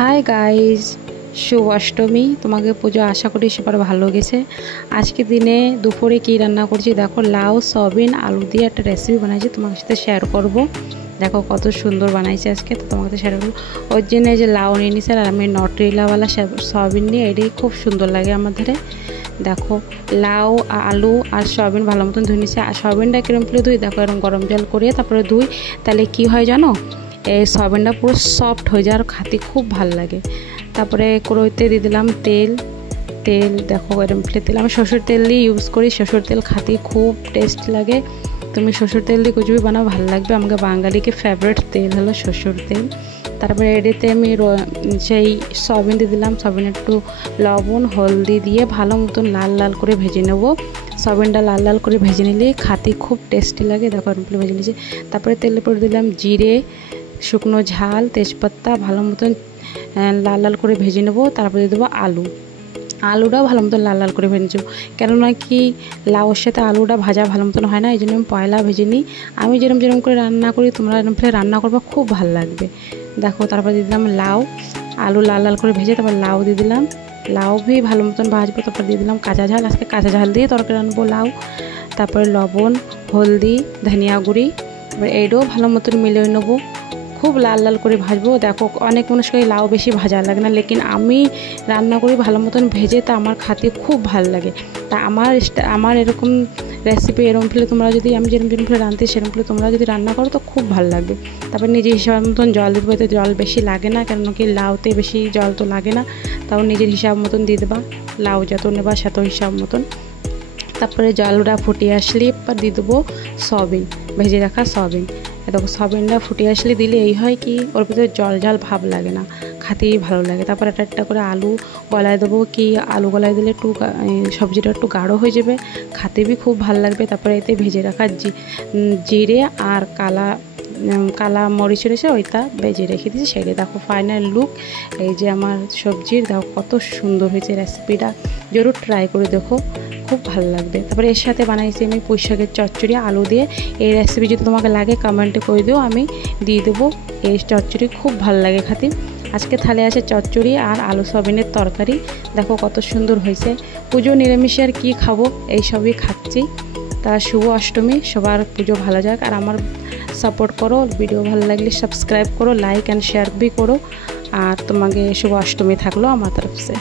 Hi guys, শুভ অষ্টমী। তোমাকে পুজো আশা করি সবার ভালো গেছে। আজকে দিনে দুপুরে কি রান্না করছি দেখো, লাউ সয়াবিন আলু দিয়ে একটা রেসিপি বানাইছি, তোমার সাথে শেয়ার করব। দেখো কত সুন্দর বানাইছি আজকে, তো তোমার সাথে শেয়ার করবো। ওর জন্য যে লাউ নিয়ে নিছি, আর আমি নটরিলাওয়ালা সয়াবিন নিয়ে, এটাই খুব সুন্দর লাগে আমাদের। দেখো লাউ আলু আর সয়াবিন ভালো মতন ধুয়ে নিছি। আর সয়াবিনটা কিরম করে ধুই দেখো, এরকম গরম জল করে তারপরে ধুই, তাহলে কি হয় জানো, এই সয়াবিনটা পুরো সফট হয়ে যায় আর খেতে খুব ভালো লাগে। তারপরে কড়াইতে দিয়ে দিলাম তেল। দেখো এরকম তেল, আমি সরষের তেল দিয়ে ইউজ করি। সরষের তেল খেতে খুব টেস্ট লাগে। তুমি সরষের তেল দিয়ে কিছু বানাও ভালো লাগবে। আমাকে বাঙালিকে ফেভারিট তেল হলো সরষের তেল। তারপরে এটাতে আমি সেই সয়াবিন দিয়ে দিলাম। সয়াবিন একটু লবণ হলদি দিয়ে ভালো মতন লাল লাল করে ভেজে নেব। সয়াবিনটা লাল লাল করে ভেজে নিলে খেতে খুব টেস্টি লাগে। দেখো এরকম ভেজে নিয়েছি। তারপরে তেলের পরে দিলাম জিরে, শুকনো ঝাল, তেজপাতা ভালো মতন লাল লাল করে ভেজে নেবো। তারপরে দিয়ে দেবো আলুটাও ভালো মতন লাল লাল করে ভেজে নেবো। কেননা কি লাউর সাথে আলুটা ভাজা ভালো মতন হয় না, এই জন্য আমি পয়লা ভেজে নিই। আমি যেরকম করে রান্না করি তোমরা এরকম ফেলে রান্না করবে, খুব ভালো লাগবে। দেখো তারপর দিয়ে দিলাম লাউ, আলু লাল লাল করে ভেজে তারপর লাউ দিয়ে দিলাম। লাউ ভি ভালো মতন ভাজবো। তারপর দিয়ে দিলাম কাঁচা ঝাল, আজকে কাঁচা ঝাল দিয়ে তরকারি রান্নবো লাউ। তারপরে লবণ হলদি ধনিয়া গুঁড়ি, তারপরে এইটাও ভালো মতন মিলিয়ে নেবো। খুব লাল লাল করে ভাজবো। দেখো অনেক মানুষকে লাউ বেশি ভাজা লাগে না, লেকিন আমি রান্না করি ভালো মতন ভেজে, তা আমার খেতে খুব ভালো লাগে। তা আমার এরকম রেসিপি এরকম ফেলে তোমরা যদি, আমি যেরকম ফেলে রাঁধতে সেরকম ফেলে তোমরা যদি রান্না করো তো খুব ভালো লাগবে। তারপর নিজের হিসাব মতন জল দেবো, এতে জল বেশি লাগে না, কেন কি লাউতে বেশি জল তো লাগে না। তাও নিজের হিসাব মতন দিয়ে দেবা, লাউ যত নেবা সেত হিসাব মতন। তারপরে জলটা ফুটিয়ে আসলে এবার দিয়ে দেবো সয়াবিন, ভেজে রাখা সয়াবিন। দেখো সয়াবিনটা ফুটিয়ে আসলে দিলে এই হয় কি, ওর ভিতরে জল ভাব লাগে না, খেতেই ভালো লাগে। তারপর একটা করে আলু গলায় দেবো, কি আলু গলায় দিলে একটু সবজিটা একটু গাঢ় হয়ে যাবে, খেতে বি খুব ভালো লাগবে। তারপরে এতে ভেজে রাখা জিরে আর কালা মরিচ রয়েছে, ওইটা ভেজে রেখে দিয়েছি, সেটা দেখো ফাইনাল লুক। এই যে আমার সবজির দেখো কত সুন্দর হয়েছে। রেসিপিটা জরুর ট্রাই করে দেখো, খুব ভালো লাগবে। তারপরে এর সাথে বানাইছি আমি পুঁই শাকের চচ্চড়ি আলু দিয়ে। এই রেসিপি যদি তোমাকে লাগে কমেন্টে করে দিও, আমি দিয়ে দেবো। এই চচ্চড়ি খুব ভালো লাগে খেতে। আজকে থালে আছে চচ্চড়ি আর আলু সয়াবিনের তরকারি। দেখো কত সুন্দর হয়েছে। পুজো নিরামিষে আর কী খাবো, এইসবই খাচ্ছি। তা শুভ অষ্টমী, সবার পুজো ভালো যাক। আর আমার সাপোর্ট করো, ভিডিও ভালো লাগলে সাবস্ক্রাইব করো, লাইক অ্যান্ড শেয়ার বি করো। আর তোমাকে শুভ অষ্টমী থাকলো আমার তরফ সে।